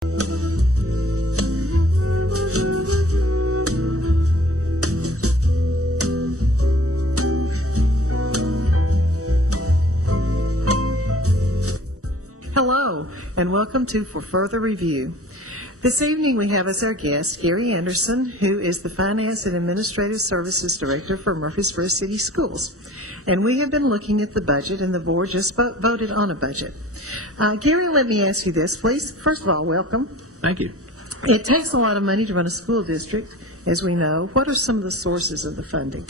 Hello, and welcome to For Further Review. This evening we have as our guest Gary Anderson, who is the Finance and Administrative Services Director for Murfreesboro City Schools. And we have been looking at the budget, and the board just voted on a budget. Gary, let me ask you this, please. First of all, welcome. Thank you. It takes a lot of money to run a school district, as we know. What are some of the sources of the funding?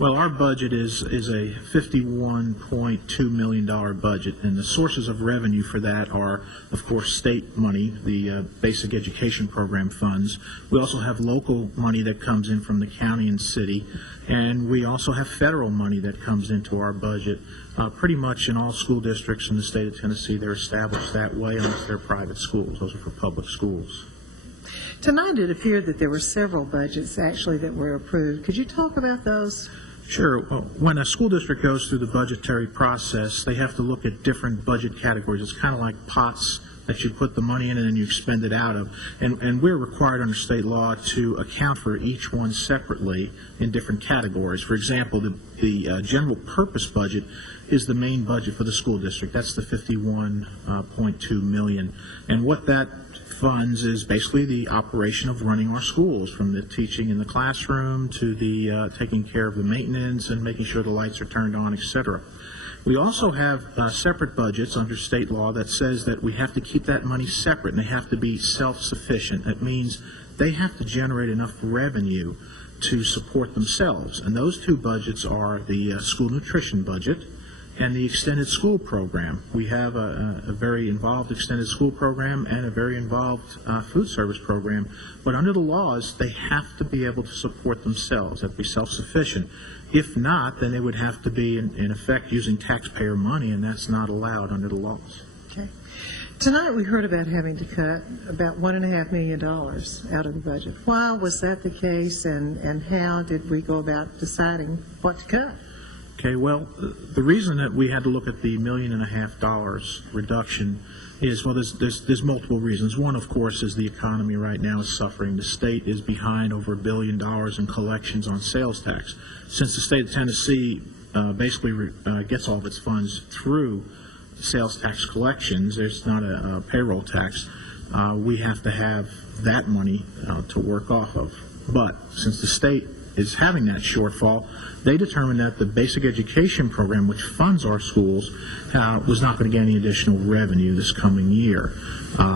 Well, our budget is a $51.2 million budget, and the sources of revenue for that are, of course, state money, the basic education program funds. We also have local money that comes in from the county and city, and we also have federal money that comes into our budget. Pretty much in all school districts in the state of Tennessee, they're established that way unless they're private schools. Those are for public schools. Tonight it appeared that there were several budgets actually that were approved. Could you talk about those? Sure. Well, when a school district goes through the budgetary process, they have to look at different budget categories. It's kind of like pots that you put the money in and then you expend it out of. And we're required under state law to account for each one separately in different categories. For example, the general purpose budget is the main budget for the school district. That's the $51.2 million. And what that funds is basically the operation of running our schools, from the teaching in the classroom to the taking care of the maintenance and making sure the lights are turned on, etc. We also have separate budgets under state law that says that we have to keep that money separate and they have to be self-sufficient. That means they have to generate enough revenue to support themselves. And those two budgets are the school nutrition budget and the extended school program. We have a very involved extended school program and a very involved food service program. But under the laws, they have to be able to support themselves, have to be self-sufficient. If not, then they would have to be, in effect, using taxpayer money, and that's not allowed under the laws. Okay. Tonight we heard about having to cut about $1.5 million out of the budget. Why was that the case, and how did we go about deciding what to cut? Okay, well, the reason that we had to look at the $1.5 million reduction is, well, there's multiple reasons. One, of course, is the economy right now is suffering. The state is behind over $1 billion in collections on sales tax. Since the state of Tennessee basically gets all of its funds through sales tax collections, there's not a payroll tax, we have to have that money to work off of. But since the state is having that shortfall, they determined that the basic education program, which funds our schools, was not going to get any additional revenue this coming year.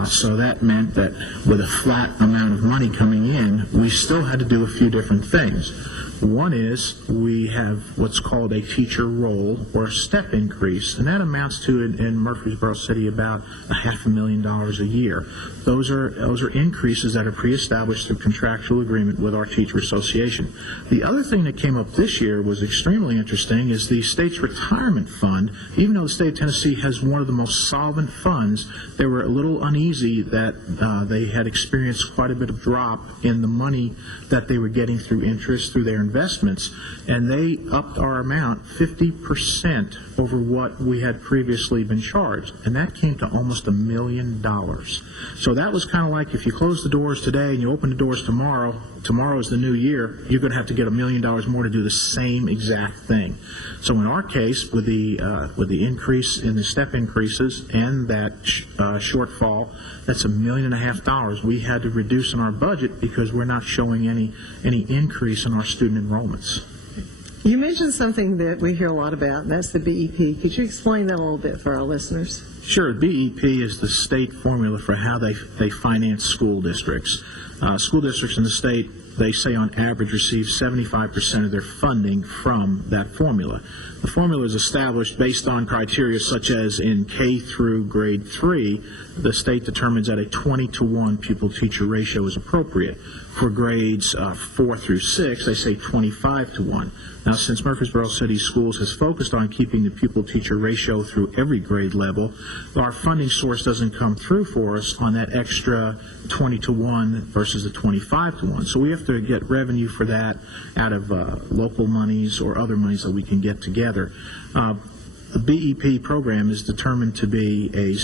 So that meant that with a flat amount of money coming in, we still had to do a few different things. One is we have what's called a teacher roll or a step increase, and that amounts to, in Murfreesboro City, about $500,000 a year. Those are increases that are pre-established through contractual agreement with our teacher association. The other thing that came up this year was extremely interesting is the state's retirement fund. Even though the state of Tennessee has one of the most solvent funds, they were a little uneasy that they had experienced quite a bit of drop in the money that they were getting through interest through their investments, and they upped our amount 50% over what we had previously been charged, and that came to almost $1 million. So that was kind of like if you close the doors today and you open the doors tomorrow is the new year, you're going to have to get $1 million more to do the same exact thing. So in our case, with the increase in the step increases and that shortfall, that's $1.5 million we had to reduce in our budget because we're not showing any increase in our student enrollments. You mentioned something that we hear a lot about, and that's the BEP. Could you explain that a little bit for our listeners? Sure. BEP is the state formula for how they finance school districts. School districts in the state, they say on average receive 75% of their funding from that formula. The formula is established based on criteria such as in K through grade 3, the state determines that a 20-to-1 pupil-teacher ratio is appropriate. For grades 4 through 6, they say 25-to-1. Now, since Murfreesboro City Schools has focused on keeping the pupil-teacher ratio through every grade level, our funding source doesn't come through for us on that extra 20-to-1 versus the 25-to-1. So we have to get revenue for that out of local monies or other monies that we can get together. the BEP program is determined to be a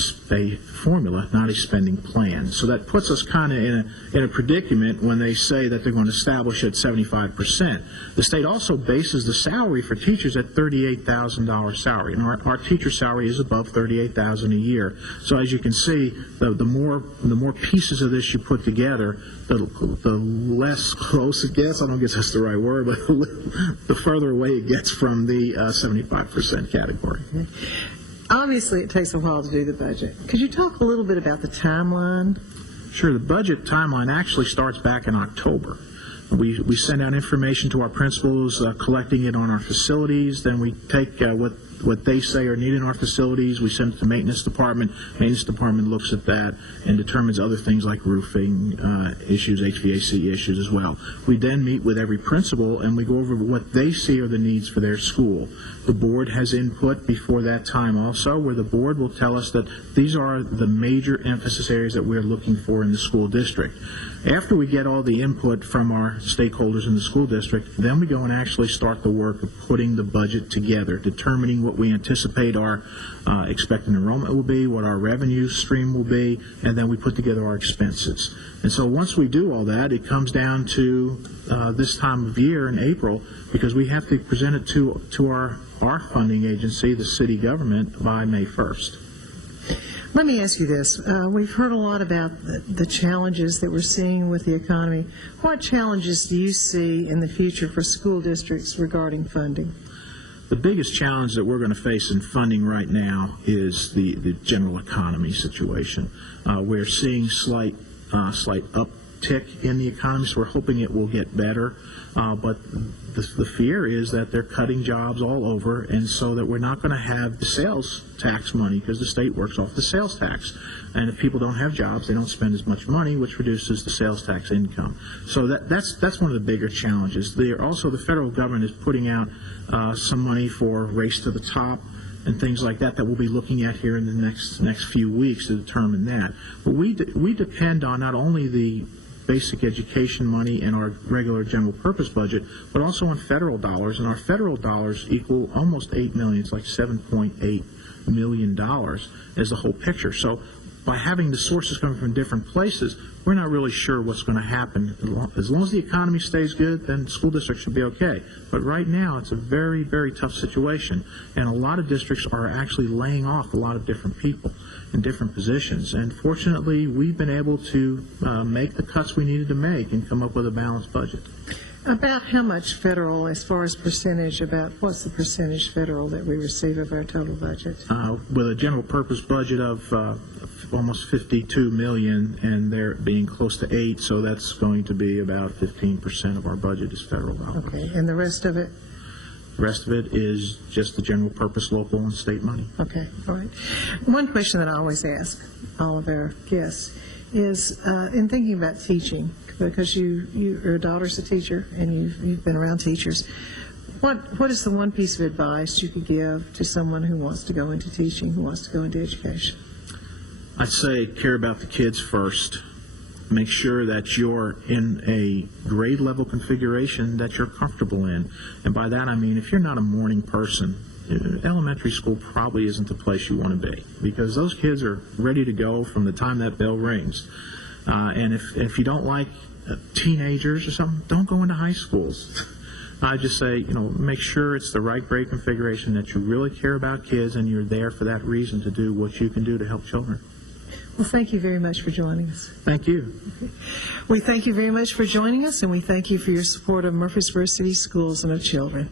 formula, not a spending plan. So that puts us kind of in a predicament when they say that they're going to establish at 75%. The state also bases the salary for teachers at $38,000 salary, and our teacher salary is above $38,000 a year. So as you can see, the more pieces of this you put together, the less close it gets. I don't guess that's the right word, but the further away it gets from the 75% category. Obviously, it takes a while to do the budget. Could you talk a little bit about the timeline? Sure. The budget timeline actually starts back in October. We send out information to our principals, collecting it on our facilities. Then we take what they say are needed in our facilities. We send it to the maintenance department. Maintenance department looks at that and determines other things like roofing issues, HVAC issues as well. We then meet with every principal and we go over what they see are the needs for their school. The board has input before that time also, where the board will tell us that these are the major emphasis areas that we're looking for in the school district. After we get all the input from our stakeholders in the school district, then we go and actually start the work of putting the budget together, determining what we anticipate our expected enrollment will be, what our revenue stream will be, and then we put together our expenses. And so once we do all that, it comes down to this time of year in April, because we have to present it to our funding agency, the city government, by May 1st. Let me ask you this. We've heard a lot about the challenges that we're seeing with the economy. What challenges do you see in the future for school districts regarding funding? The biggest challenge that we're going to face in funding right now is the general economy situation. We're seeing slight uptick in the economy, so we're hoping it will get better. But the fear is that they're cutting jobs all over, and so that we're not going to have the sales tax money, because the state works off the sales tax. And if people don't have jobs, they don't spend as much money, which reduces the sales tax income. So that's one of the bigger challenges. Also, the federal government is putting out some money for Race to the Top and things like that we'll be looking at here in the next few weeks to determine that. But we depend on not only the basic education money in our regular general purpose budget, but also on federal dollars, and our federal dollars equal almost $8 million. It's like $7.8 million is the whole picture. So by having the sources coming from different places, we're not really sure what's going to happen. As long as the economy stays good, then school districts should be okay. But right now, it's a very, very tough situation, and a lot of districts are actually laying off a lot of different people in different positions. And fortunately, we've been able to make the cuts we needed to make and come up with a balanced budget. About how much federal, as far as percentage, what's the percentage federal that we receive of our total budget? With a general purpose budget of almost $52 million, and they're being close to 8, so that's going to be about 15% of our budget is federal dollars. Okay, and the rest of it? The rest of it is just the general purpose local and state money. Okay, all right. One question that I always ask all of our guests is, in thinking about teaching, because your daughter's a teacher and you've been around teachers, what is the one piece of advice you could give to someone who wants to go into teaching, who wants to go into education? I'd say care about the kids first. Make sure that you're in a grade level configuration that you're comfortable in. And by that I mean, if you're not a morning person, elementary school probably isn't the place you want to be, because those kids are ready to go from the time that bell rings. And if you don't like teenagers or something, don't go into high schools. I just say, make sure it's the right grade configuration, that you really care about kids and you're there for that reason to do what you can do to help children. Well, thank you very much for joining us. Thank you. We thank you very much for joining us, and we thank you for your support of Murfreesboro City Schools and of children.